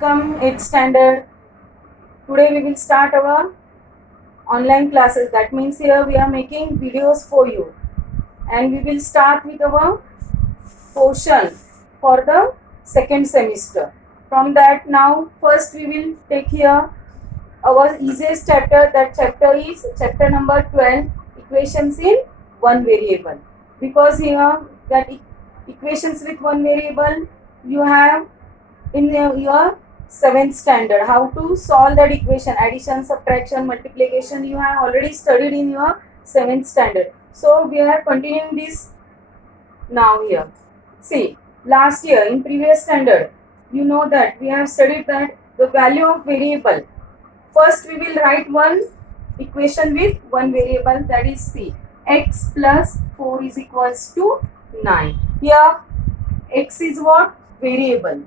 Welcome 8th standard. Today we will start our online classes. That means here we are making videos for you. And we will start with our portion for the second semester. From that now first we will take here our easiest chapter. That chapter is chapter number 12, equations in one variable. Because here that equations with one variable you have in your 7th standard. How to solve that equation, addition, subtraction, multiplication, you have already studied in your 7th standard. So we are continuing this now here. See, last year in previous standard, you know that we have studied that the value of variable. First we will write one equation with one variable, that is C. X plus 4 is equals to 9. Here x is what? Variable.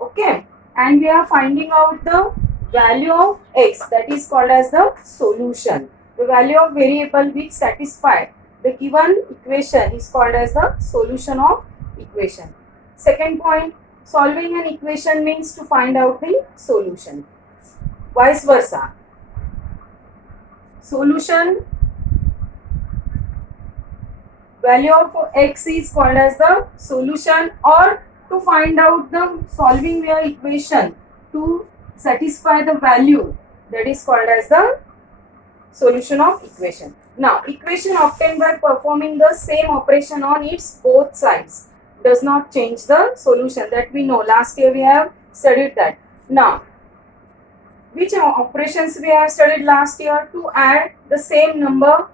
Okay, and we are finding out the value of x, that is called as the solution. The value of variable which satisfy the given equation is called as the solution of equation. Second point, solving an equation means to find out the solution. Vice versa. Solution, value of x is called as the solution, or to find out the solving their equation to satisfy the value, that is called as the solution of equation. Now, equation obtained by performing the same operation on its both sides does not change the solution. That we know, last year we have studied that. Now, which operations we have studied last year? To add the same number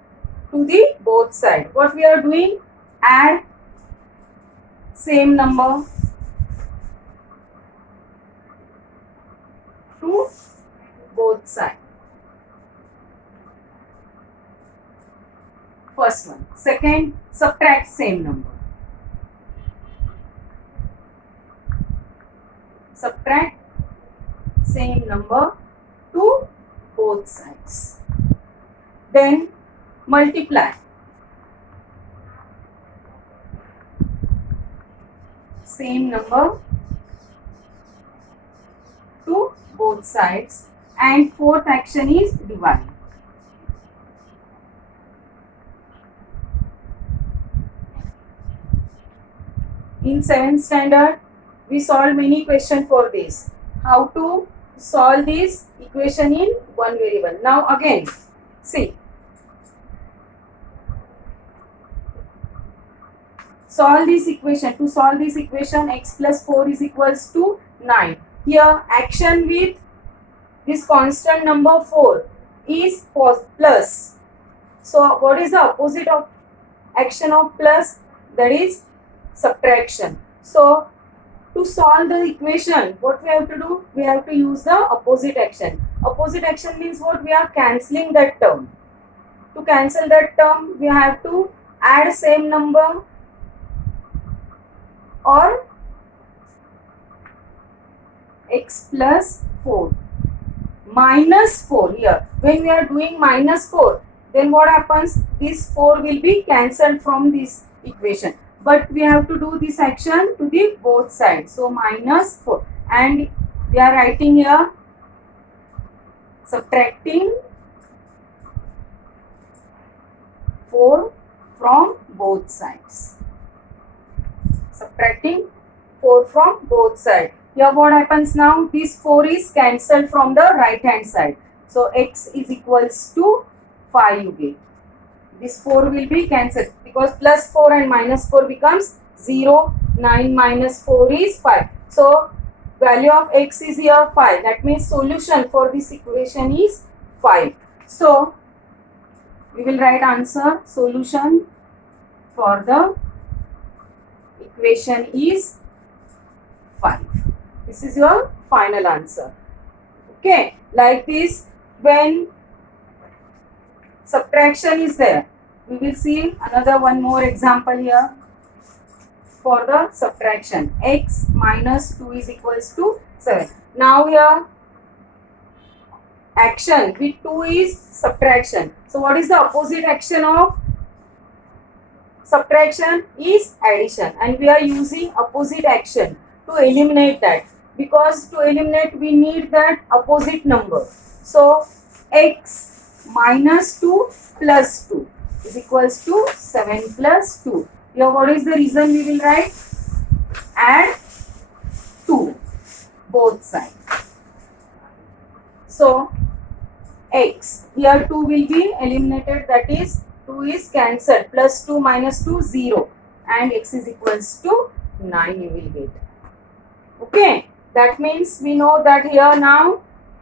to the both sides. What we are doing? Add same number to both sides. First one. Second, subtract same number. Subtract same number to both sides. Then multiply same number to both sides, and fourth action is divide. In 7th standard we solved many questions for this. How to solve this equation in one variable. Now again, see, solve this equation. To solve this equation, x plus 4 is equals to 9. Here action with this constant number 4 is plus. So what is the opposite of action of plus? That is subtraction. So to solve the equation, what we have to do? We have to use the opposite action. Opposite action means what? We are cancelling that term. To cancel that term, we have to add same number or x plus 4 minus 4. Here when we are doing minus 4, then what happens? This 4 will be cancelled from this equation, but we have to do this action to the both sides. So minus 4, and we are writing here subtracting 4 from both sides. Subtracting 4 from both sides. Here what happens now? This 4 is cancelled from the right hand side. So x is equals to 5 you get. This 4 will be cancelled because plus 4 and minus 4 becomes 0. 9 minus 4 is 5. So value of x is here 5. That means solution for this equation is 5. So we will write answer. Solution for the equation is 5. This is your final answer. Okay, like this, when subtraction is there, we will see another one more example here for the subtraction. X minus 2 is equals to 7. Now here action with 2 is subtraction. So what is the opposite action of subtraction? Is addition, and we are using opposite action to eliminate that. because to eliminate we need that opposite number. So x minus 2 plus 2 is equals to 7 plus 2. Here what is the reason we will write? Add 2 both sides. So x, here 2 will be eliminated, that is 2 is cancelled, plus 2 minus 2 0, and x is equals to 9 you will get. Okay, that means we know that here now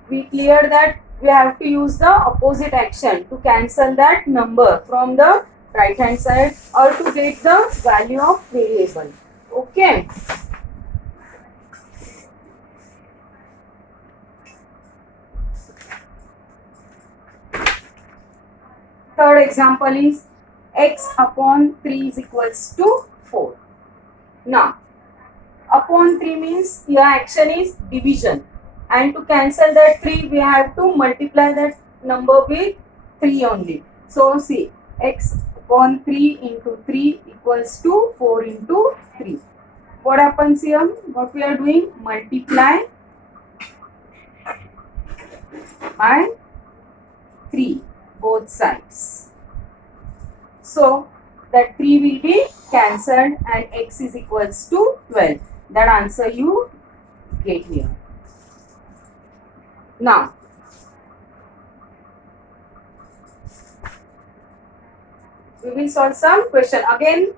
we clear that we have to use the opposite action to cancel that number from the right hand side or to get the value of variable. Okay. Third example is x upon 3 is equals to 4. Now, upon 3 means your action is division, and to cancel that 3 we have to multiply that number with 3 only. So see, x upon 3 into 3 equals to 4 into 3. What happens here? What we are doing? Multiply by 3 both sides. So that 3 will be cancelled and x is equals to 12. That answer you get here. Now, we will solve some question. Again,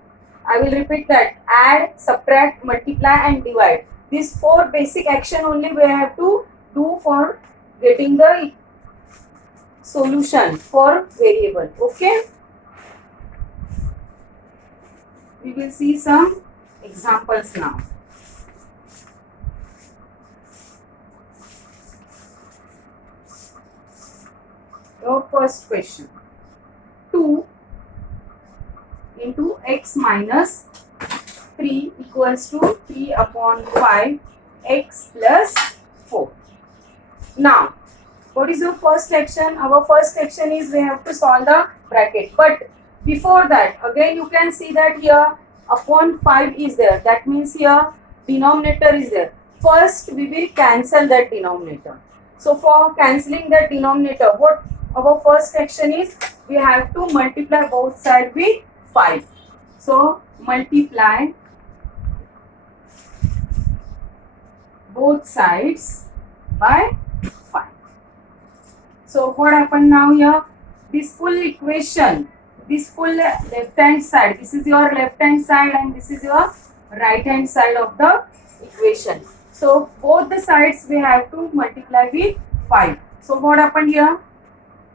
I will repeat that. Add, subtract, multiply and divide. These 4 basic action only we have to do for getting the solution for variable. Okay. We will see some examples now. Your first question. 2 into x minus 3 equals to 3 upon 5 x plus 4. Now, what is your first action? Our first action is we have to solve the bracket. But before that, again you can see that here upon 5 is there. That means here denominator is there. First we will cancel that denominator. So for cancelling that denominator, what our first action is? We have to multiply both sides with 5. So multiply both sides by 5. So what happened now here? This full equation, this full left hand side, this is your left hand side and this is your right hand side of the equation. So both the sides we have to multiply with 5. So what happened here?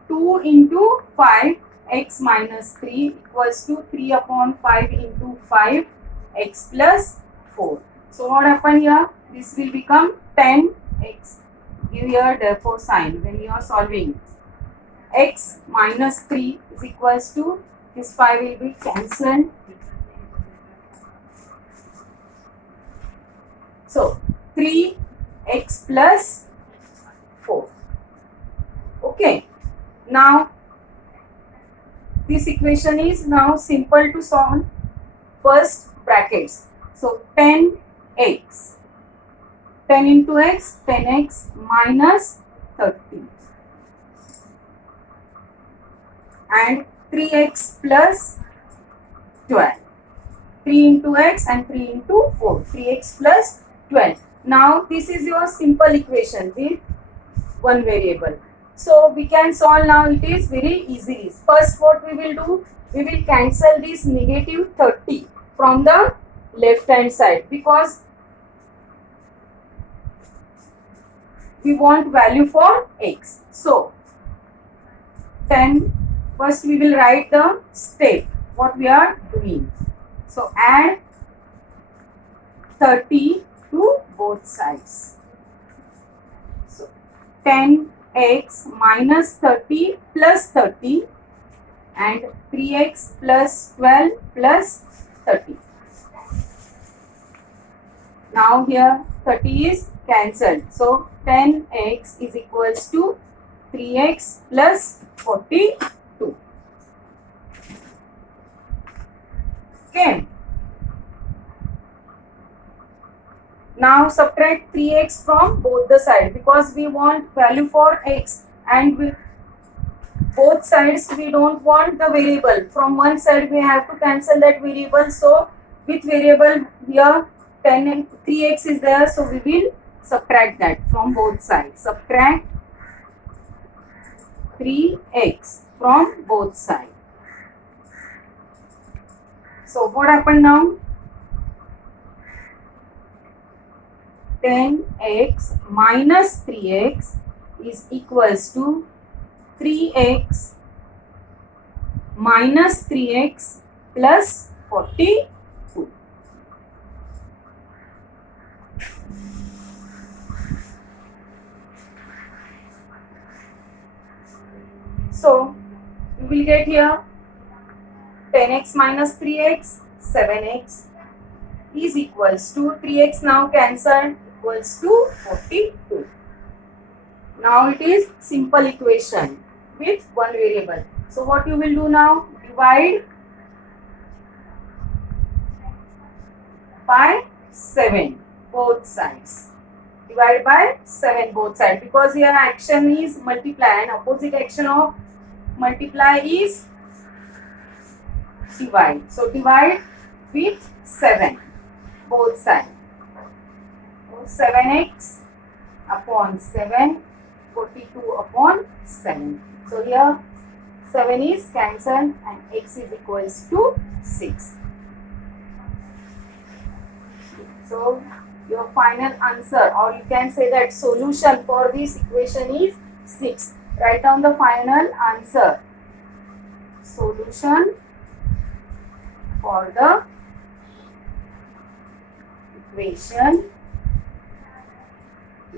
2 into 5 x minus 3 equals to 3 upon 5 into 5 x plus 4. So what happened here? This will become 10x. Give here therefore sign when you are solving. X minus 3 is equals to, this 5 will be cancelled. So 3x plus 4. Okay. Now this equation is now simple to solve. First brackets. So 10x. 10 into x, 10x minus 30. And 3x plus 12. 3 into x and 3 into 4. 3x plus 12. Now this is your simple equation with one variable. So we can solve now, it is very easy. First what we will do? We will cancel this negative 30 from the left hand side because we want value for x. So 10, first we will write the step, what we are doing. So add 30 to both sides. So 10x minus 30 plus 30 and 3x plus 12 plus 30. Now here 30 is cancelled. So 10x is equals to 3x plus 42. Okay. Now subtract 3x from both the sides because we want value for x, and with both sides we don't want the variable. From one side we have to cancel that variable, so with variable here 3x is there, so we will subtract that from both sides. Subtract 3x from both sides. So what happened now? 10x minus 3x is equals to 3x minus 3x plus 42. So we will get here 10x minus 3x, 7x is equals to 3x now cancelled, equals to 42. Now it is simple equation with one variable. So what you will do now? Divide by 7 both sides. Divide by 7 both sides, because here action is multiply and opposite action of multiply is divide. So divide with 7 both sides. So 7x upon 7, 42 upon 7. So here 7 is cancelled and x is equals to 6. So your final answer, or you can say that solution for this equation is 6. Write down the final answer. Solution for the equation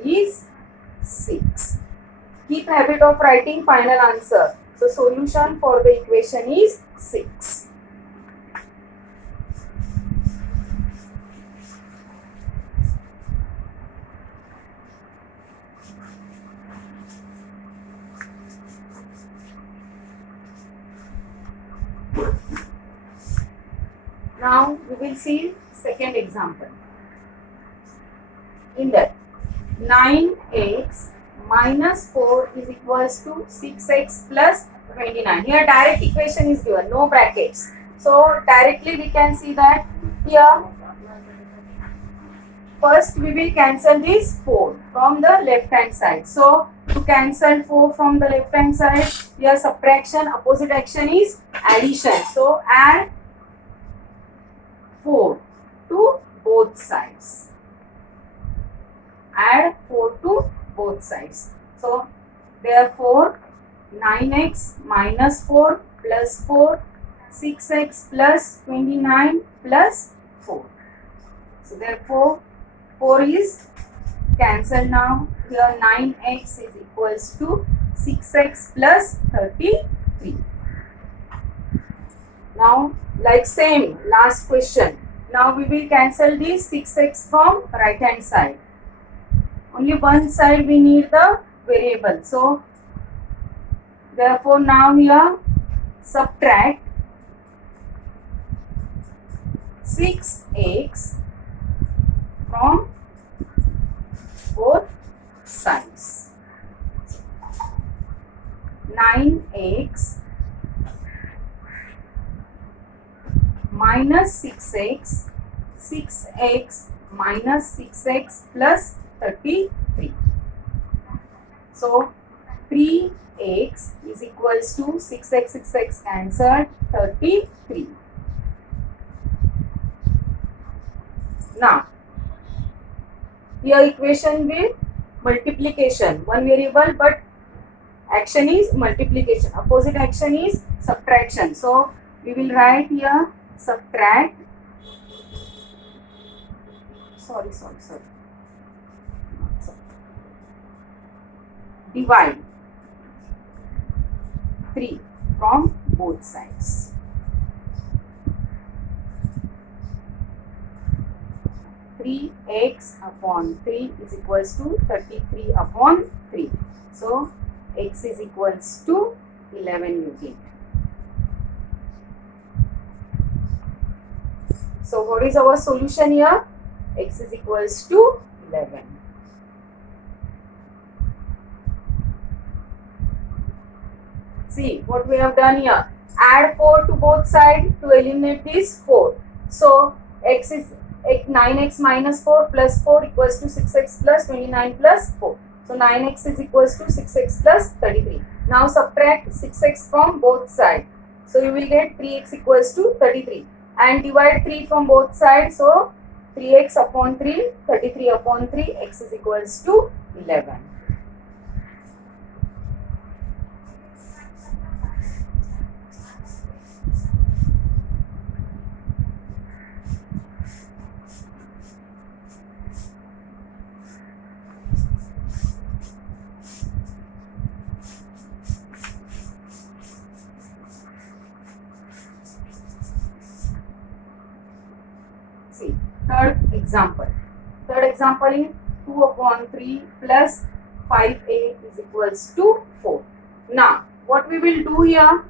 is 6. Keep habit of writing final answer. So solution for the equation is 6. Now we will see second example. In that 9x minus 4 is equals to 6x plus 29. Here direct equation is given, no brackets. So directly we can see that here first we will cancel this 4 from the left hand side. So to cancel 4 from the left hand side, here subtraction, opposite action is addition. So add 4 to both sides. Add 4 to both sides. So therefore 9x minus 4 plus 4, 6x plus 29 plus 4. So therefore 4 is cancelled now. Here 9x is equals to 6x plus 33. Now like same last question. Now we will cancel this 6x from right hand side. Only one side we need the variable. So therefore now here subtract 6x from both sides. 9x minus 6x, 6x minus 6x plus 33. So 3x is equals to 6x, 6x cancelled, 33. Now here equation with multiplication, one variable but action is multiplication, opposite action is subtraction. So we will write here subtract, divide 3 from both sides. Three x upon 3 is equals to 33 upon 3. So x is equals to 11 you get. So what is our solution here? x is equals to 11. See what we have done here. Add 4 to both sides to eliminate this 4. So x is 9x minus 4 plus 4 equals to 6x plus 29 plus 4. So 9x is equals to 6x plus 33. Now subtract 6x from both sides. So you will get 3x equals to 33. And divide 3 from both sides. So 3x upon 3, 33 upon 3, x is equals to 11. See, third example. Third example is 2 upon 3 plus 5a is equals to 4. Now, what we will do here?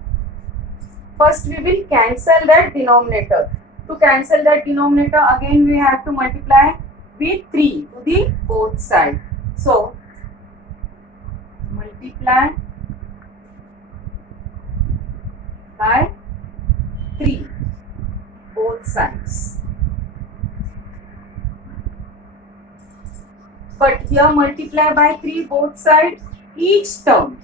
First, we will cancel that denominator. To cancel that denominator, again we have to multiply with 3 to the both sides. So, multiply by 3 both sides. But here multiply by 3 both sides each term.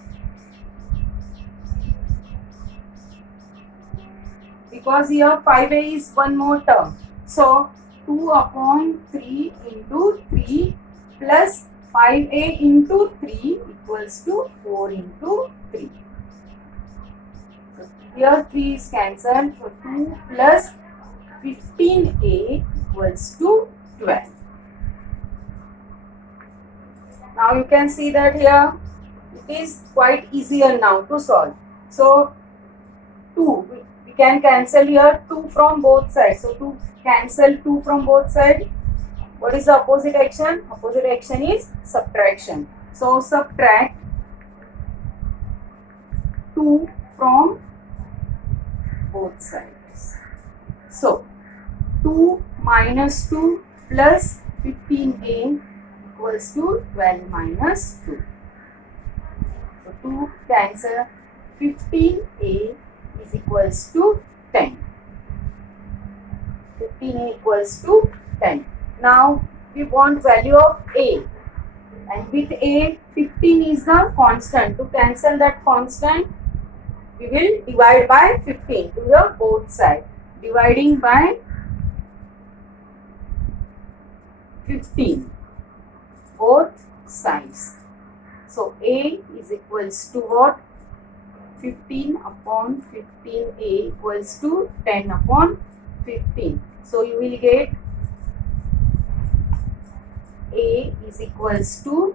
Because here 5a is one more term. So 2 upon 3 into 3 plus 5a into 3 equals to 4 into 3. So here 3 is cancelled. So 2 plus 15a equals to 12. Now you can see that here it is quite easier now to solve. So 2, we can cancel here 2 from both sides. So to cancel 2 from both sides, what is the opposite action? Opposite action is subtraction. So subtract 2 from both sides. So 2 minus 2 plus 15a equals to 12 minus 2. So 2 cancel, 15a is equals to 10. 15a equals to 10. Now we want value of a, and with a 15 is the constant. To cancel that constant, we will divide by 15 to the both sides. Dividing by 15 both sides. So a is equals to what? 15 upon 15a equals to 10 upon 15. So you will get a is equals to,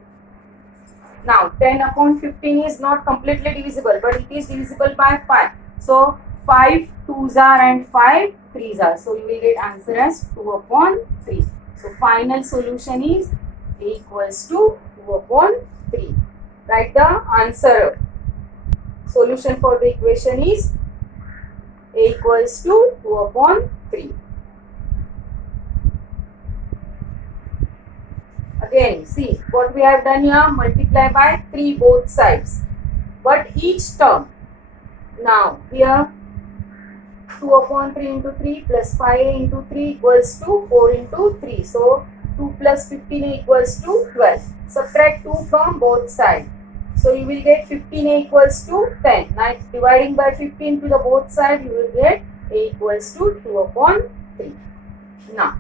now 10 upon 15 is not completely divisible, but it is divisible by 5. So 5 2s are and 5 3s are. So you will get answer as 2 upon 3. So final solution is a equals to 2 upon 3. Write the answer. Solution for the equation is a equals to 2 upon 3. Again, see what we have done here, multiply by 3 both sides, but each term. Now here 2 upon 3 into 3 plus 5a into 3 equals to 4 into 3. So 2 plus 15a equals to 12. Subtract 2 from both sides. So you will get 15a equals to 10. Now dividing by 15 to the both sides, you will get a equals to 2 upon 3. Now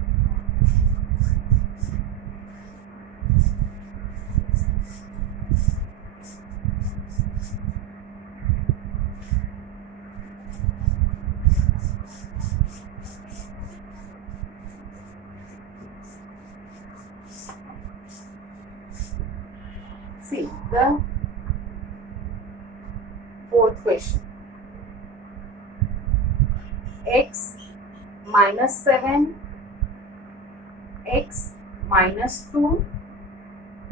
see the fourth question. X minus 7, x minus 2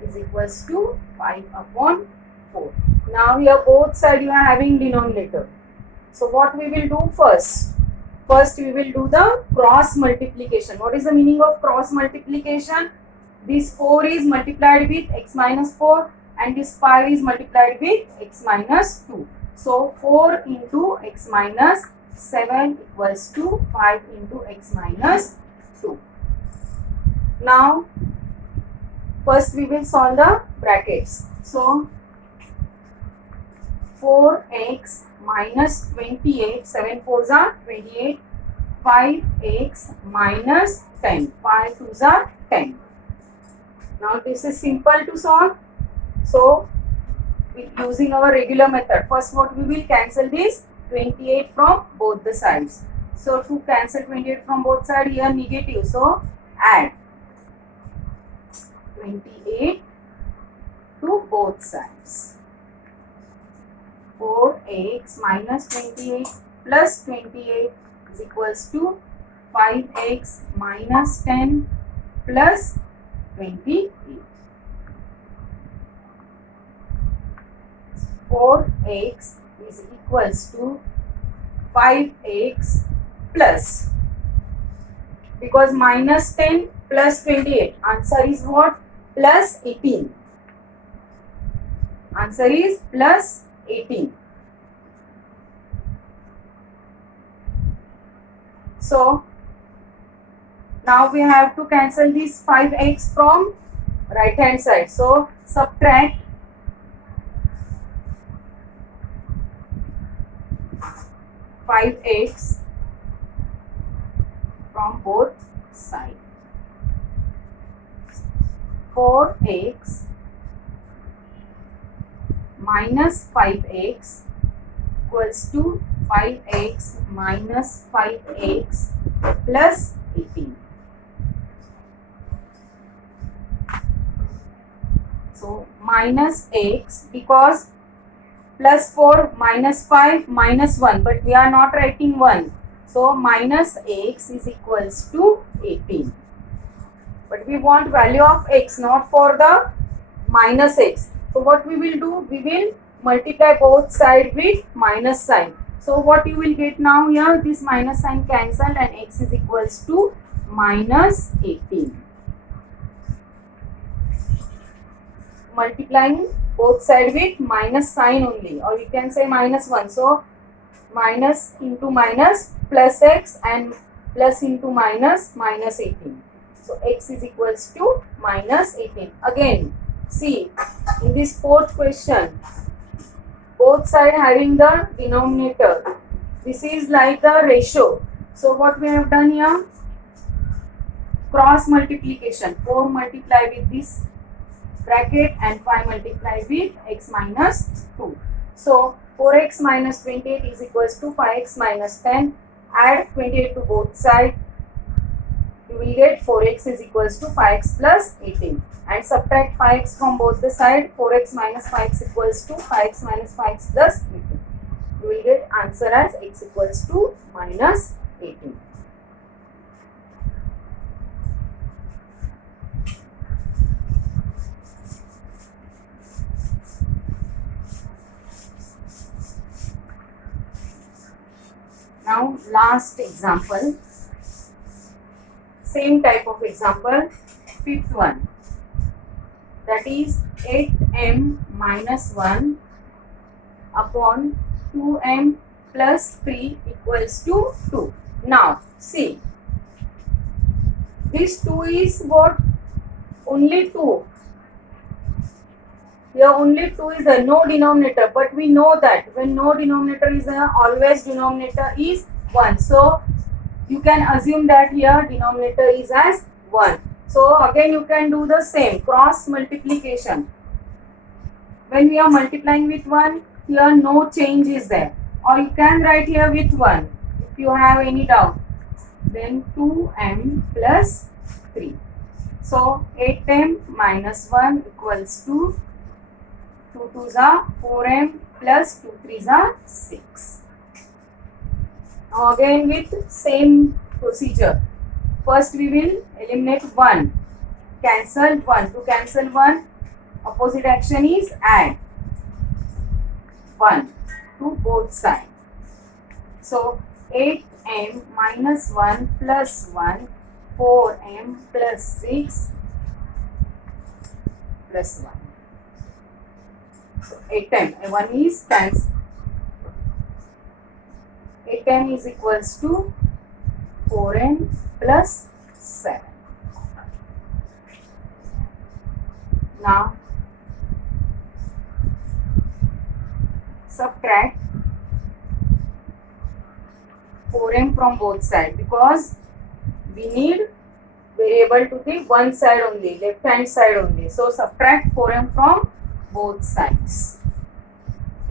is equals to 5 upon 4. Now here both sides you are having denominator. So what we will do first? First we will do the cross multiplication. What is the meaning of cross multiplication? This 4 is multiplied with x minus 4 and this 5 is multiplied with x minus 2. So 4 into x minus 7 equals to 5 into x minus 2. Now first we will solve the brackets. So 4x minus 28, 7 4s are 28, 5x minus 10, 5 2s are 10. Now this is simple to solve. So with using our regular method, first what we will cancel this 28 from both the sides. So to cancel 28 from both sides, here negative, so add 28 to both sides. 4x minus 28 plus 28 is equals to 5x minus 10 plus 28. 4x is equals to 5x plus, because minus 10 plus 28, answer is what? Plus 18. Answer is plus 18. So now we have to cancel this 5x from right hand side. So subtract 5x from both sides. 4x minus 5x equals to 5x minus 5x plus 18. So minus x, because plus 4 minus 5 minus 1, but we are not writing 1. So minus x is equals to 18. But we want value of x, not for the minus x. So what we will do, we will multiply both sides with minus sign. So what you will get now here, this minus sign cancelled and x is equals to minus 18. Multiplying both sides with minus sign only, or you can say minus 1. So minus into minus plus x and plus into minus minus 18. So x is equals to minus 18. Again, see, in this fourth question, both sides having the denominator. This is like the ratio. So what we have done here? Cross multiplication. 4 multiply with this bracket and 5 multiply with x minus 2. So 4x minus 28 is equals to 5x minus 10. Add 28 to both sides. You will get 4x is equals to 5x plus 18. And subtract 5x from both the sides. 4x minus 5x equals to 5x minus 5x plus 18. You will get answer as x equals to minus 18. Now last example, same type of example, fifth one, that is 8m minus 1 upon 2m plus 3 equals to 2. Now see, this 2 is what? Only 2. Here only 2 is there, no denominator, but we know that when no denominator is there, always denominator is 1. So you can assume that here denominator is as 1. So again you can do the same cross multiplication. When we are multiplying with 1, here no change is there, or you can write here with 1 if you have any doubt. Then 2m plus 3. So 8m minus 1 equals to 2 2s are 4m plus 2 3s are 6. Now again with same procedure. First we will eliminate 1. Cancel 1. To cancel 1, opposite action is add 1 to both sides. So 8 8m minus 1 plus 1, 4m plus 6 plus 1. So 8m, 1 is cancelled. 8m is equals to 4m plus 7. Now subtract 4m from both sides because we need variable to the one side only, left hand side only. So subtract 4m from both sides.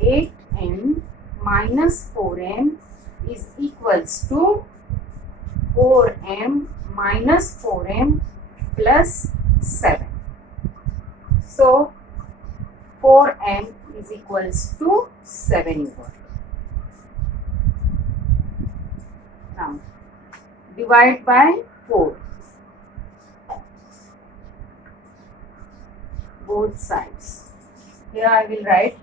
8m minus 4m is equals to 4m minus 4m plus 7. So 4m is equals to 7 you got. Now divide by 4 both sides. Here I will write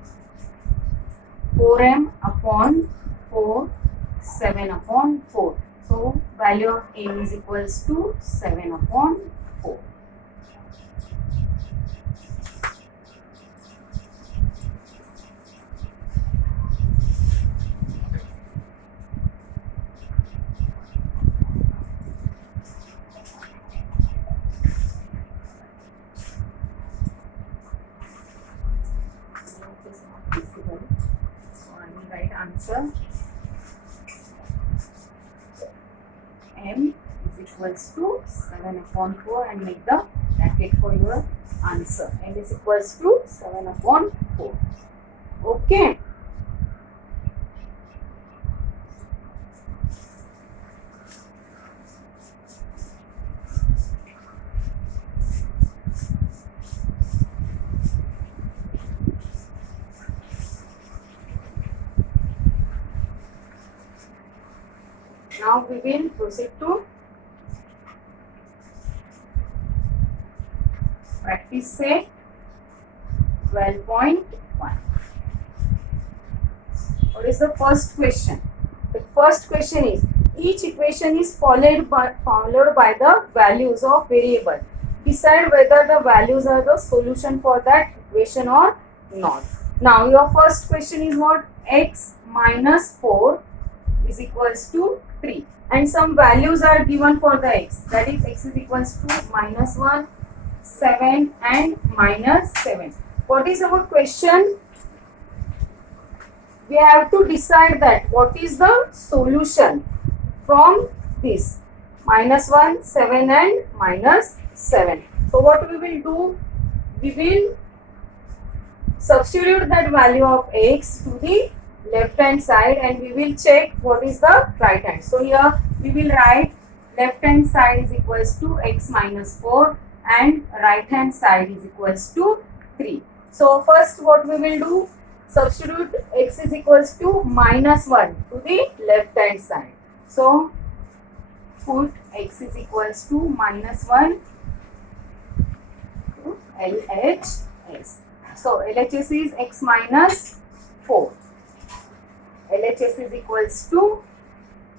4m upon 4, 7 upon 4. So value of m is equals to 7 upon 4. So I will write answer. M is equals to 7 upon 4 and make the bracket for your answer. M is equals to 7 upon 4. Okay. Now we will proceed to practice set 12.1. What is the first question? The first question is, each equation is followed by the values of variable. Decide whether the values are the solution for that equation or not. Now your first question is what? X minus 4 is equals to 3 and some values are given for the x, that is x is equals to minus 1, 7 and minus 7. What is our question? We have to decide that what is the solution from this minus 1, 7 and minus 7. So what we will do? We will substitute that value of x to the left hand side and we will check what is the right hand. So here we will write left hand side is equals to x minus 4 and right hand side is equals to 3. So first what we will do? Substitute x is equals to minus 1 to the left hand side. So put x is equals to minus 1 to LHS. So LHS is x minus 4. LHS is equals to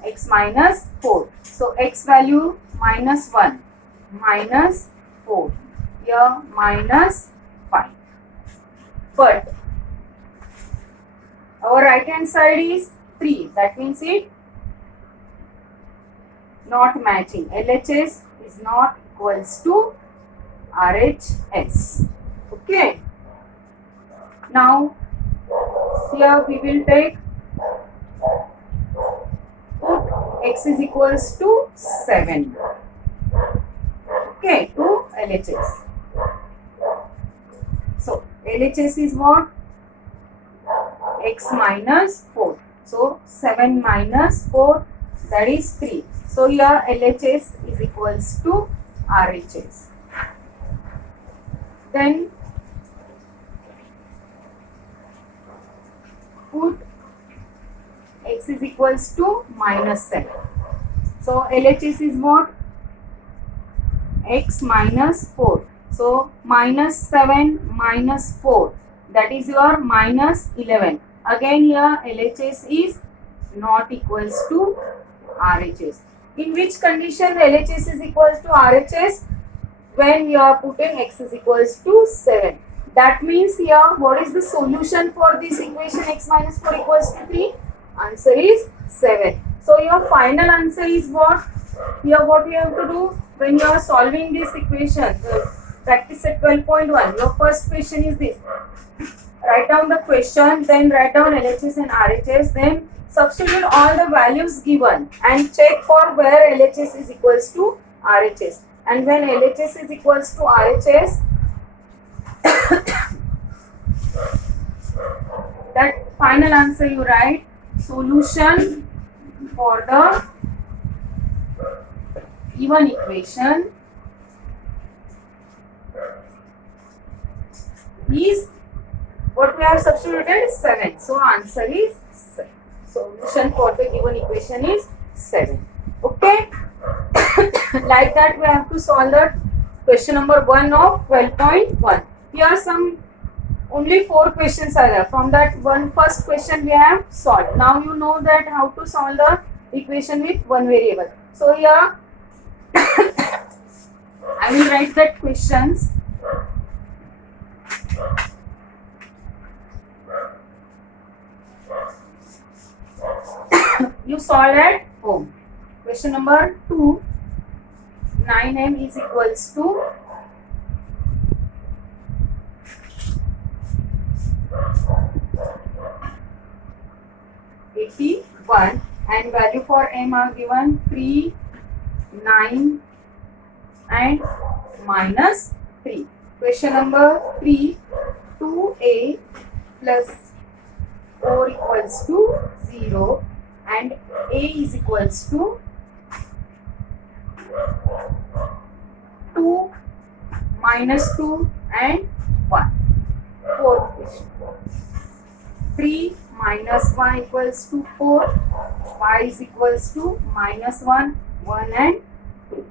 x minus 4. So x value minus 1 minus 4. Here minus 5. But our right hand side is 3. That means it not matching. LHS is not equals to RHS. Okay. Now here we will take x is equals to 7. Okay, to LHS. So LHS is what? X minus 4. So 7 minus 4, that is 3. So here LHS is equals to RHS. Then put x is equals to minus 7. So LHS is what? X minus 4. So minus 7 minus 4, that is your minus 11. Again here LHS is not equals to RHS. In which condition LHS is equals to RHS? When you are putting x is equals to 7. That means here, what is the solution for this equation x minus 4 equals to 3? Answer is 7. So your final answer is what? Here what you have to do when you are solving this equation, practice at 12.1. Your first question is this. Write down the question, then write down LHS and RHS, then substitute all the values given and check for where LHS is equals to RHS. And when LHS is equals to RHS, that final answer you write, solution for the given equation is what we have substituted 7. So answer is 7. Solution for the given equation is 7. Okay. Like that we have to solve the question number 1 of 12.1. Here some only 4 questions are there. From that one first question we have solved. Now you know that how to solve the equation with one variable. So here I will write that questions. You solve at home. Question number 2, 9m is equals to 81 and value for m are given 3, 9 and minus 3. Question number 3, 2a plus 4 equals to 0 and a is equals to 2 minus 2 and 1. Fourth question. 3 minus 1 equals to 4. Y is equals to minus 1, 1 and 2.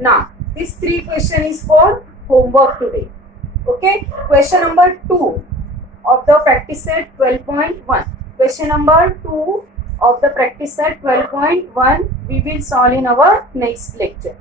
Now, this 3 question is for homework today. Okay. Question number 2 of the practice set 12.1. Question number 2 of the practice set 12.1 we will solve in our next lecture.